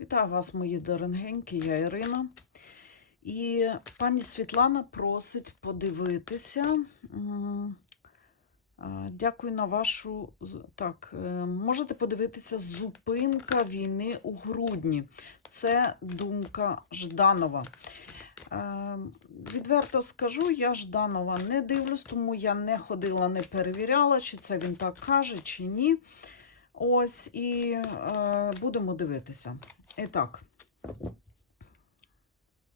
Вітаю вас, мої дорогенькі, я Ірина. І пані Світлана просить подивитися. Дякую на вашу. Так, е, можете подивитися зупинка війни у грудні. Це думка Жданова. Е, Відверто скажу, я Жданова не дивлюсь, тому я не ходила, не перевіряла, чи це він так каже, чи ні. Ось і е, будемо дивитися. І так.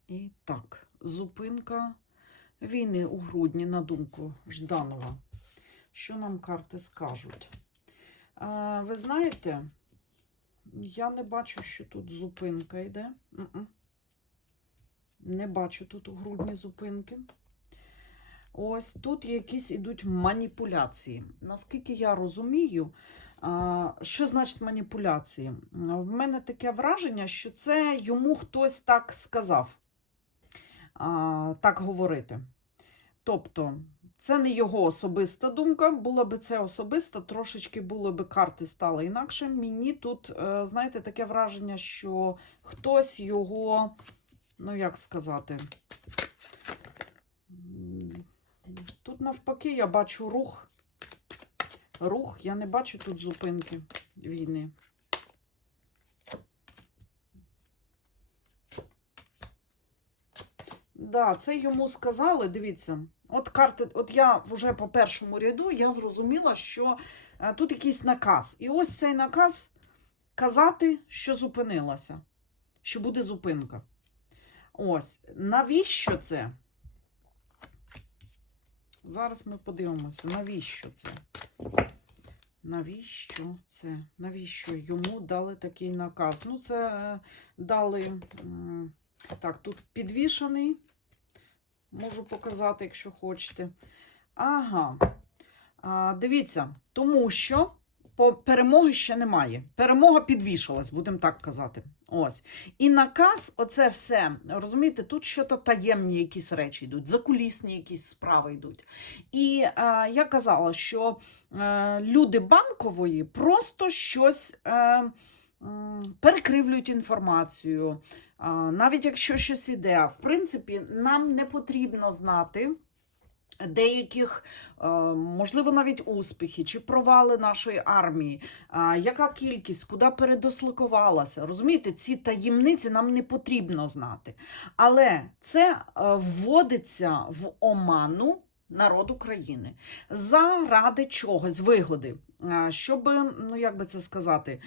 І так, зупинка війни у грудні, на думку Жданова. Що нам карти скажуть? Е, ви знаєте, я не бачу, що тут зупинка йде. Не бачу тут у грудні зупинки. Ось тут якісь ідуть маніпуляції. Наскільки я розумію, а, Що значить маніпуляції? В мене таке враження, що це йому хтось так сказав, так говорити. Тобто, це не його особиста думка. Було би це особисто, трошечки було би карти стали інакше. Мені тут, е, знаєте, таке враження, що хтось його, ну як сказати, тут навпаки я бачу рух рух. Я не бачу тут зупинки війни. Да, це йому сказали. Дивіться, от карти, от я вже по першому ряду я зрозуміла, що е, тут якийсь наказ. І ось цей наказ казати, що зупинилася, що буде зупинка. Ось, навіщо це? Зараз ми подивимося, навіщо це? Навіщо це? Навіщо йому дали такий наказ? Ну, це е, дали. Так, тут підвішаний. Можу показати, якщо хочете. Ага. А, дивіться, тому що перемоги ще немає. Перемога підвішалась, будемо так казати. Ось. І наказ, оце все, розумієте, тут що то таємні якісь речі йдуть, закулісні якісь справи йдуть. І е, я казала, що е, люди банкової просто щось е, перекривлюють інформацію. А, навіть якщо щось іде, в принципі, нам не потрібно знати. Деяких, е, можливо, навіть успіхи чи провали нашої армії, яка кількість, куди передослокувалася. Розумієте, ці таємниці нам не потрібно знати. Але це е, вводиться в оману народ України заради чогось, вигоди, щоб, ну як би це сказати,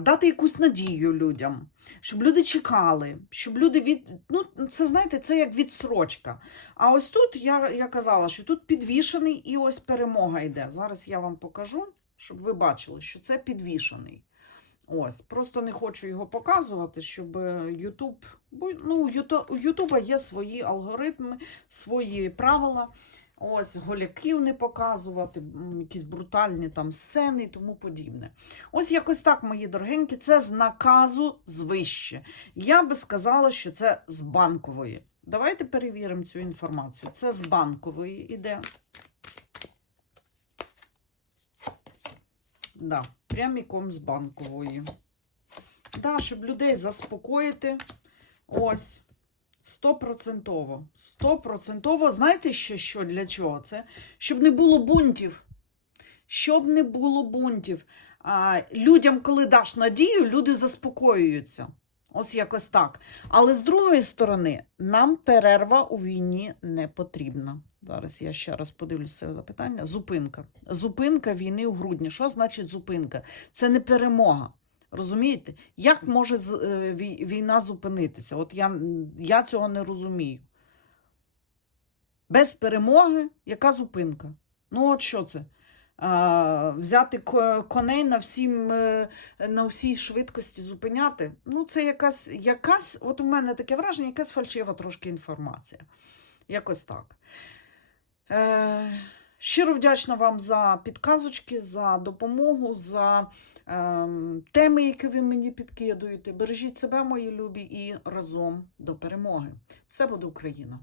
дати якусь надію людям, щоб люди чекали, щоб люди від. Ну, це знаєте, це як відсрочка. А ось тут я, я казала, що тут підвішений і ось перемога йде. Зараз я вам покажу, щоб ви бачили, що це підвішений. Ось, просто не хочу його показувати, щоб Ютуб. Бо ну, у Ютуба є свої алгоритми, свої правила. Ось голяків не показувати, якісь брутальні там сцени і тому подібне. Ось якось так, мої дорогенькі, це з наказу звище. Я би сказала, що це з банкової. Давайте перевіримо цю інформацію. Це з банкової іде. Да, пряміком з банкової. Да, щоб людей заспокоїти. Ось. Стопроцентово. Стопроцентово. Знаєте ще що для чого це? Щоб не було бунтів. Щоб не було бунтів. А, людям, коли даш надію, люди заспокоюються. Ось якось так. Але з другої сторони, нам перерва у війні не потрібна. Зараз я ще раз подивлюся запитання. Зупинка. Зупинка війни у грудні. Що значить зупинка? Це не перемога. Розумієте? Як може е, вій- війна зупинитися? От я, я цього не розумію. Без перемоги, яка зупинка? Ну, от що це? А, взяти коней на, всім, е, на всій швидкості зупиняти? Ну, це якась, якась, от у мене таке враження, якась фальшива трошки інформація. Якось так. Е, щиро вдячна вам за підказочки, за допомогу, за е, теми, які ви мені підкидуєте. Бережіть себе, мої любі, і разом до перемоги. Все буде Україна!